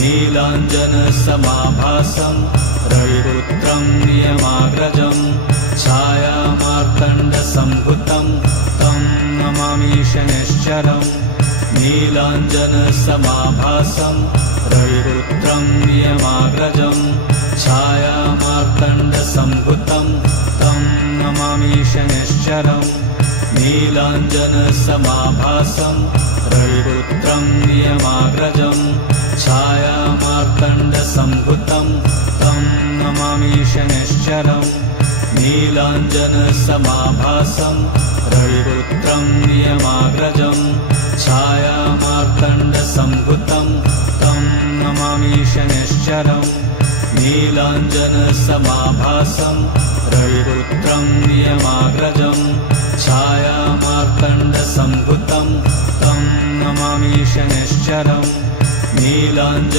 नीलाञ्जनसमाभासं रविपुत्रं नियमाग्रजं छायामार्तण्डसम्भुतं तं नमामि शनैश्चरम् नीलाञ्जनसमाभासं रविपुत्रं नियमाग्रजं छायामार्तण्डसम्भुतं तं नमामि शनैश्चरम् नीलाञ्जनसमाभासं रविपुत्रं नियमाग्रजं छायामार्तण्डसम्भुतं तं नमामि शनैश्चरम् नीलाञ्जनसमाभासं रविपुत्रं नियमाग्रजं छायामार्तण्डसम्भुतं तं नमामि शनैश्चरम् नीलाञ्जनसमाभासं रविपुत्रं नियमाग्रजं छायामार्तण्डसम्भुतं तं नमामि शनैश्चरम्